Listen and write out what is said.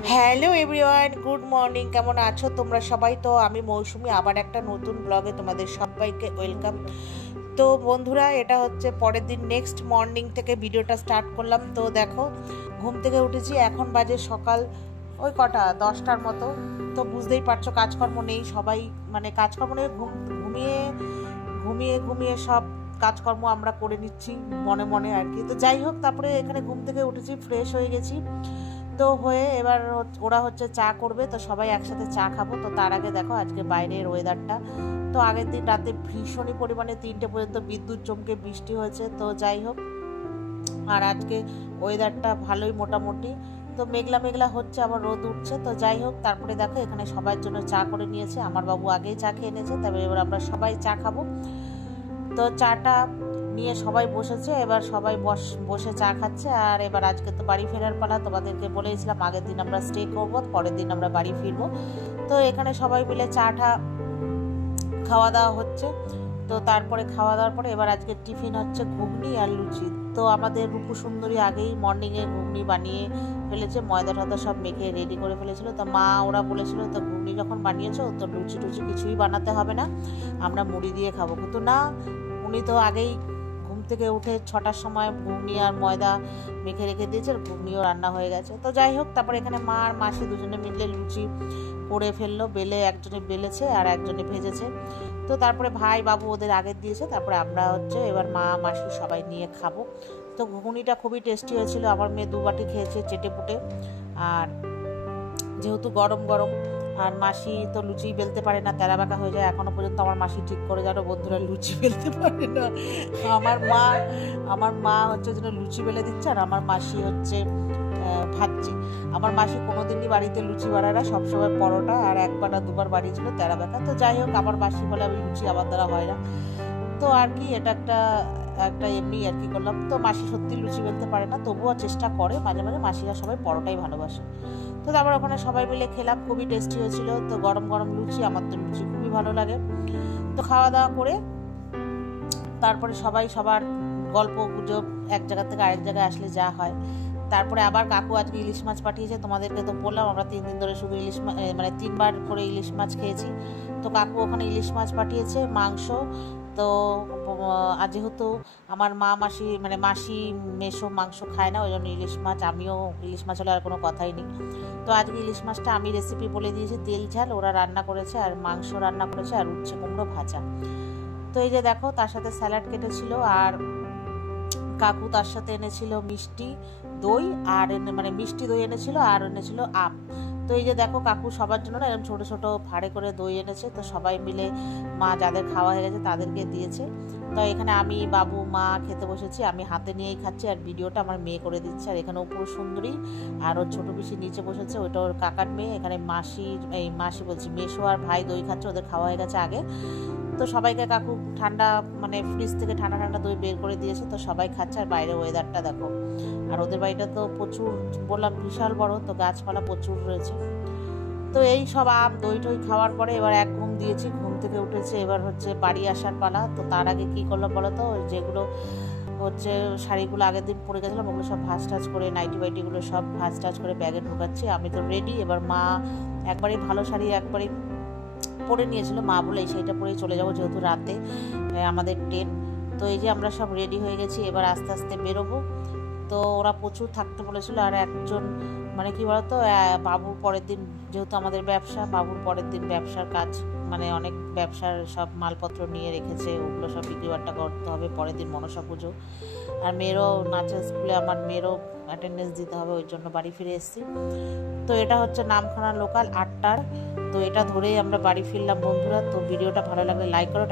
Hello everyone, good morning. কেমন আছো তোমরা সবাই? তো আমি মৌসুমি, আবার একটা নতুন ব্লগে তোমাদের সবাইকে ওয়েলকাম। তো বন্ধুরা, এটা হচ্ছে পরের দিন নেক্সট মর্নিং থেকে ভিডিওটা স্টার্ট করলাম। তো দেখো, ঘুম থেকে উঠেছি, এখন বাজে সকাল ওই কটা 10টার মতো। তো বুঝতেই পারছো কাজকর্ম নেই, সবাই মানে কাজকর্ম নেই, ঘুমিয়ে ঘুমিয়ে ঘুমিয়ে সব কাজকর্ম আমরা করে নিচ্ছি মনে মনে আর কি। তো যাই হোক, তারপরে এখানে ঘুম থেকে উঠেছি, ফ্রেশ হয়ে গেছি। তো হয়ে এবার ওরা হচ্ছে চা করবে, তো সবাই একসাথে চা খাবো। তো তার আগে দেখো আজকে বাইরের ওয়েদারটা, তো আগের দিন রাতে ভীষণই পরিমাণে 3টে পর্যন্ত বিদ্যুৎ চমকে বৃষ্টি হয়েছে। তো যাই হোক, আর আজকে ওয়েদারটা ভালোই মোটামুটি। তো মেঘলা মেঘলা হচ্ছে, আবার রোদ উঠছে। তো যাই হোক, তারপরে দেখো এখানে সবার জন্য চা করে নিয়েছে। আমার বাবু আগেই চা খেয়ে নিয়েছে, তবে এবার আমরা সবাই চা খাবো। তো চাটা নিয়ে সবাই বসেছে, এবার সবাই বসে চা খাচ্ছে। আর এবার আজকে তো বাড়ি ফেরার পালা, তোমাদেরকে বলেছিলাম আগের দিন আমরা স্টে করবো, পরের দিন আমরা বাড়ি ফিরবো। তো এখানে সবাই মিলে চাটা খাওয়া দাওয়া হচ্ছে। তো তারপরে খাওয়া দাওয়ার পরে এবার আজকে টিফিন হচ্ছে ঘুগনি আর লুচি। তো আমাদের রূপু সুন্দরী আগেই মর্নিংয়ে ঘুগনি বানিয়ে ফেলেছে, ময়দা টয়দা সব মেখে রেডি করে ফেলেছিল। তো মা ওরা বলেছিল তো ঘুগনি যখন বানিয়েছো তো লুচি টুচি কিছুই বানাতে হবে না, আমরা মুড়ি দিয়ে খাবো। কিন্তু না, উনি তো আগেই ঘুম থেকে উঠে 6টার সময় ঘুগনি আর ময়দা মেখে রেখে দিয়েছে, আর ঘুগনিও রান্না হয়ে গেছে। তো যাই হোক, তারপরে এখানে মা আর মাসি দুজনে মিলে লুচি করে ফেললো, বেলে একজনে বেলেছে আর একজনে ভেজেছে। তো তারপরে ভাই বাবু ওদের আগের দিয়েছে, তারপরে আমরা হচ্ছে এবার মা মাসি সবাই নিয়ে খাবো। তো ঘুগনিটা খুবই টেস্টি হয়েছিল, আমার মেয়ে 2 বাটি খেয়েছে চেটে পুটে। আর যেহেতু গরম গরম, আর মাসি তো লুচি বেলতে পারে না, তেরা বাঁকা হয়ে যায়। এখনো পর্যন্ত আমার মাসি ঠিক করে জানো বন্ধুরা, লুচি বেলতে পারে না। আমার মা হচ্ছে যেন লুচি বেলে দিচ্ছে, আর আমার মাসি হচ্ছে ভাজছে। আমার মাসি কোনোদিনই বাড়িতে লুচি বানায় না, সবসময় পরোটা, আর 1বার না 2বার বানিয়েছিল তেরা বাঁকা। তো যাই হোক, আমার মাসি বলে আমি লুচি আমার দ্বারা হয় না। তো আর কি, এটা একটা এমনি আর কি করলাম। তো মাসি সত্যি লুচি বেলতে পারে না, তবুও চেষ্টা করে মাঝে মাঝে। মাসিরা সবাই পরোটাই ভালোবাসে। তো তারপর ওখানে সবাই মিলে খেলাম, খুবই টেস্টি হয়েছিল। তো গরম গরম লুচি, আমার তো লুচি খুবই ভালো লাগে। তো খাওয়া দাওয়া করে তারপরে সবাই সবার গল্প গুজব এক জায়গা থেকে আরেক জায়গায় আসলে যা হয়। তারপরে আবার কাকু আজকে ইলিশ মাছ পাঠিয়েছে, তোমাদেরকে তো বললাম আমরা 3 দিন ধরে শুধু ইলিশ মাছ, মানে 3বার করে ইলিশ মাছ খেয়েছি। তো কাকু ওখানে ইলিশ মাছ পাঠিয়েছে, মাংস। তো আর যেহেতু আমার মা মাসি মানে মাসি মেসো মাংস খায় না, ওই জন্য ইলিশ মাছ, আমিও ইলিশ মাছ হলে আর কোনো কথাই নেই। তো আজকে ইলিশ মাছটা আমি রেসিপি বলে দিয়েছি, তেল ঝাল ওরা রান্না করেছে, আর মাংস রান্না করেছে, আর উচ্ছে কুমড়ো ভাজা। তো এই যে দেখো, তার সাথে স্যালাড কেটেছিল, আর কাকু তার সাথে এনেছিল মিষ্টি দই, আর মানে মিষ্টি দই এনেছিল, আর এনেছিল আম। তো এই যে দেখো, কাকু সবার জন্য না এরকম ছোটো ছোটো ফাড়ে করে দই এনেছে। তো সবাই মিলে মা যাদের খাওয়া হয়ে গেছে তাদেরকে দিয়েছে। তো এখানে আমি বাবু মা খেতে বসেছি, আমি হাতে নিয়েই খাচ্ছি, আর ভিডিওটা আমার মেয়ে করে দিচ্ছে। আর এখানে উপর সুন্দরী আর ওর ছোটো পিসি নিচে বসেছে, ওইটা ওর কাকার মেয়ে। এখানে মাসি বলছি মেসো আর ভাই দই খাচ্ছে, ওদের খাওয়া হয়ে গেছে আগে। তো সবাইকে কাকু ঠান্ডা মানে ফ্রিজ থেকে ঠান্ডা ঠান্ডা দই বের করে দিয়েছে। তো সবাই খাচ্ছে, আর বাইরে ওয়েদারটা দেখো। আর ওদের বাড়িটা তো প্রচুর, বললাম বিশাল বড়, তো গাছপালা প্রচুর রয়েছে। তো এই সব আম দই টই খাওয়ার পরে এবার এক ঘুম দিয়েছি, ঘুম থেকে উঠেছে, এবার হচ্ছে বাড়ি আসার পালা। তো তার আগে কি করলাম বলো তো, যেগুলো হচ্ছে শাড়িগুলো আগের দিন পরে গেছিলাম ওগুলো সব ভাঁজ টাজ করে, নাইটি বাইটিগুলো সব ভাঁজ টাজ করে ব্যাগে ঢোকাচ্ছি। আমি তো রেডি, এবার মা একবারই ভালো শাড়ি একবারই পরে নিয়েছিল, মা বলে এই শাড়িটা পরেই চলে যাবো, যেহেতু রাতে আমাদের ট্রেন। তো এই যে আমরা সব রেডি হয়ে গেছি, এবার আস্তে আস্তে বেরোবো। তো ওরা প্রচুর থাকতে বলেছিল, আর একজন মানে কি বলতো, বাবুর পরের দিন যেহেতু আমাদের ব্যবসা, বাবুর পরের দিন ব্যবসার কাজ, মানে অনেক ব্যবসার সব মালপত্র নিয়ে রেখেছে, ওগুলো সব বিক্রি বাট্টা করতে হবে। পরের দিন মনসা পুজো, আর মেয়েরও নাচের স্কুলে আমার মেয়েরও অ্যাটেন্ডেন্স দিতে হবে, ওই জন্য বাড়ি ফিরে এসেছি। তো এটা হচ্ছে নামখানা লোকাল 8টার। তো এটা ধরেই আমরা বাড়ি ফিরলাম বন্ধুরা। তো ভিডিওটা ভালো লাগলে লাইক করো।